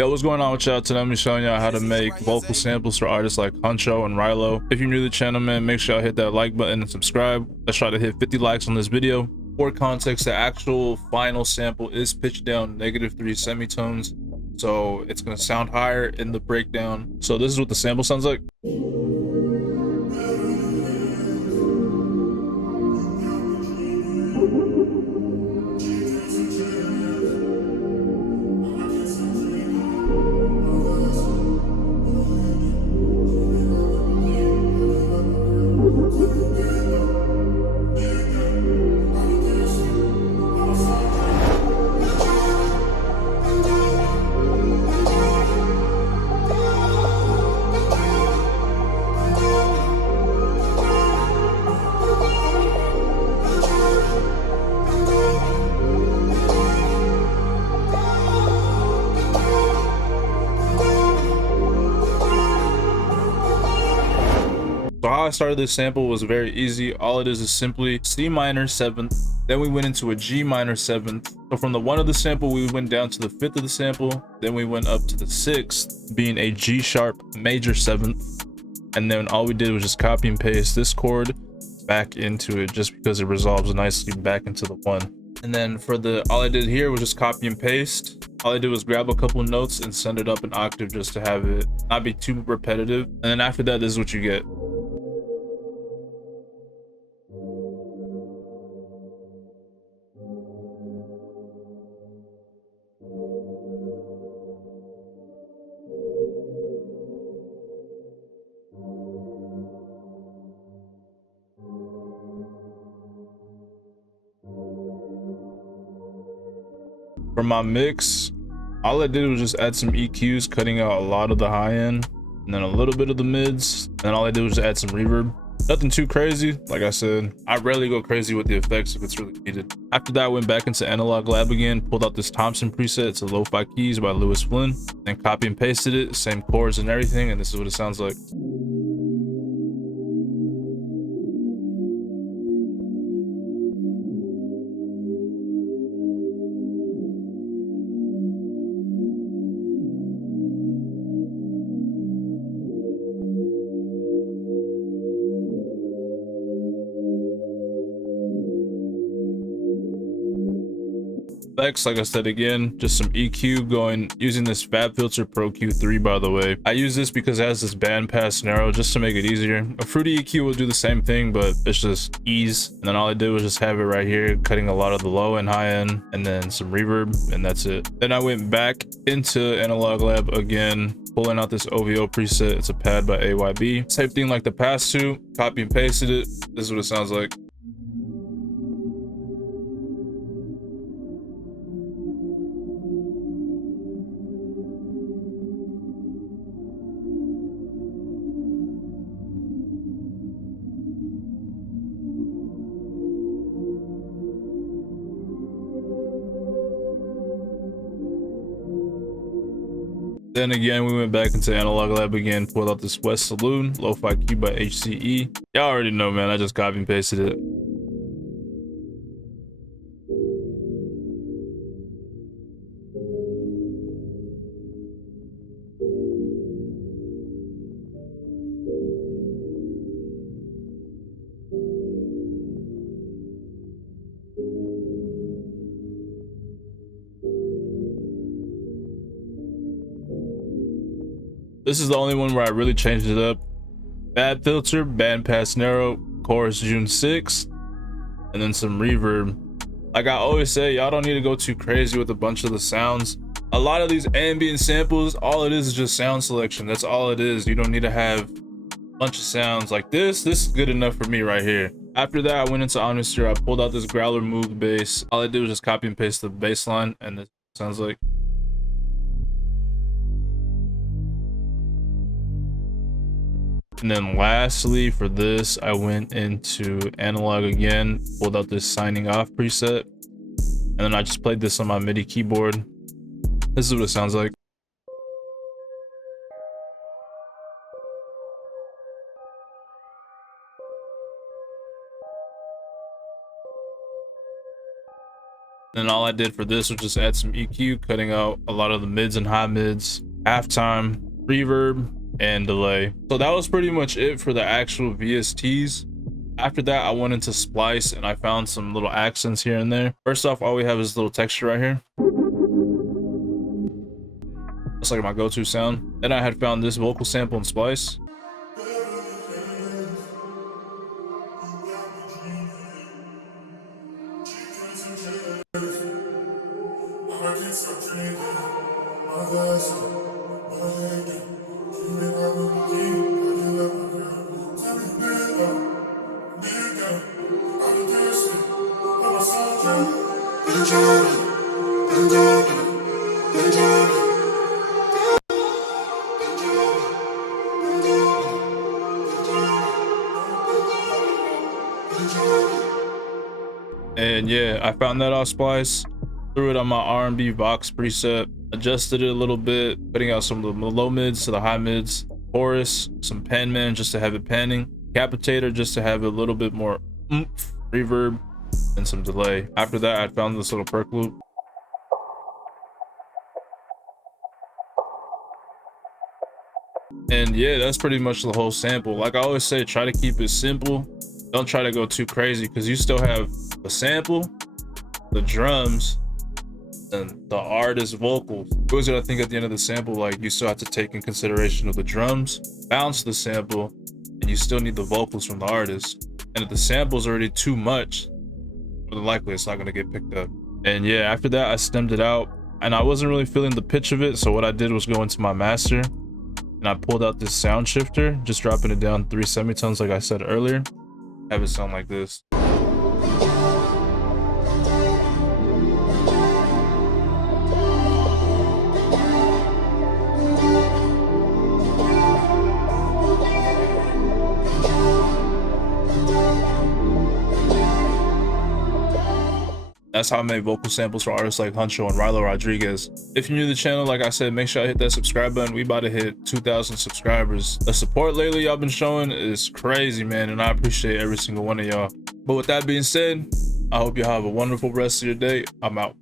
Yo, what's going on with y'all? Today I'm showing y'all how to make vocal samples for artists like Huncho and Rylo. If you're new to the channel, man, make sure y'all hit that like button and subscribe. Let's try to hit 50 likes on this video. For context, the actual final sample is pitched down -3 semitones, so it's going to sound higher in the breakdown. So this is what the sample sounds like. So how I started this sample was very easy. All it is simply C minor 7th. Then we went into a G minor 7th. So from the 1 of the sample, we went down to the 5th of the sample. Then we went up to the 6th, being a G sharp major 7th. And then all we did was just copy and paste this chord back into it, just because it resolves nicely back into the 1. And then for all I did here was just copy and paste. All I did was grab a couple notes and send it up an octave just to have it not be too repetitive. And then after that, this is what you get. For my mix, all I did was just add some EQs, cutting out a lot of the high end and then a little bit of the mids. And then all I did was just add some reverb. Nothing too crazy. Like I said, I rarely go crazy with the effects if it's really needed. After that, I went back into Analog Lab again, pulled out this Thompson preset to Lo-Fi Keys by Lewis Flynn, and copy and pasted it, same chords and everything, and this is what it sounds like. Effects, like I said again, just some EQ going using this Fab Filter Pro Q3, by the way. I use this because it has this bandpass narrow just to make it easier. A Fruity EQ will do the same thing, but it's just ease. And then all I did was just have it right here, cutting a lot of the low and high end, and then some reverb, and that's it. Then I went back into Analog Lab again, pulling out this OVO preset. It's a pad by AYB. Same thing like the past two, copy and pasted it. This is what it sounds like. Then again, we went back into Analog Lab again, pulled out this West Saloon, Lo-Fi Key by HCE. Y'all already know, man, I just copy and pasted it. This is the only one where I really changed it up. Fab Filter, bandpass narrow, chorus June 6th, and then some reverb. Like I always say, y'all don't need to go too crazy with a bunch of the sounds. A lot of these ambient samples, all it is just sound selection. That's all it is. You don't need to have a bunch of sounds like this. This is good enough for me right here. After that, I went into Omnisphere. I pulled out this Growler Move bass. All I did was just copy and paste the bass line, and this sounds like. And then lastly for this, I went into Analog again, pulled out this Signing Off preset, and then I just played this on my MIDI keyboard. This is what it sounds like. And all I did for this was just add some EQ, cutting out a lot of the mids and high mids, halftime, reverb, and delay. So that was pretty much it for the actual VSTs. After that, I went into Splice and I found some little accents here and there. First off, all we have is a little texture right here. That's like my go-to sound. Then I had found this vocal sample in Splice. And yeah, I found that off Splice, threw it on my R&B Vox preset, adjusted it a little bit, putting out some of the low mids to the high mids, chorus, some pan man just to have it panning, capitator just to have a little bit more oomph, reverb, and some delay. After that, I found this little perk loop. And yeah, that's pretty much the whole sample. Like I always say, try to keep it simple. Don't try to go too crazy, because you still have the sample, the drums, and the artist vocals. You always gotta think at the end of the sample, like you still have to take in consideration of the drums, bounce the sample, and you still need the vocals from the artist. And if the sample's already too much, more than likely it's not gonna get picked up. And yeah, after that I stemmed it out, and I wasn't really feeling the pitch of it, so what I did was go into my master, and I pulled out this sound shifter, just dropping it down 3 semitones like I said earlier. Have it sound like this. That's how I made vocal samples for artists like Huncho and Rylo Rodriguez. If you're new to the channel, like I said, make sure I hit that subscribe button. We about to hit 2,000 subscribers. The support lately y'all been showing is crazy, man, and I appreciate every single one of y'all. But with that being said, I hope you have a wonderful rest of your day. I'm out.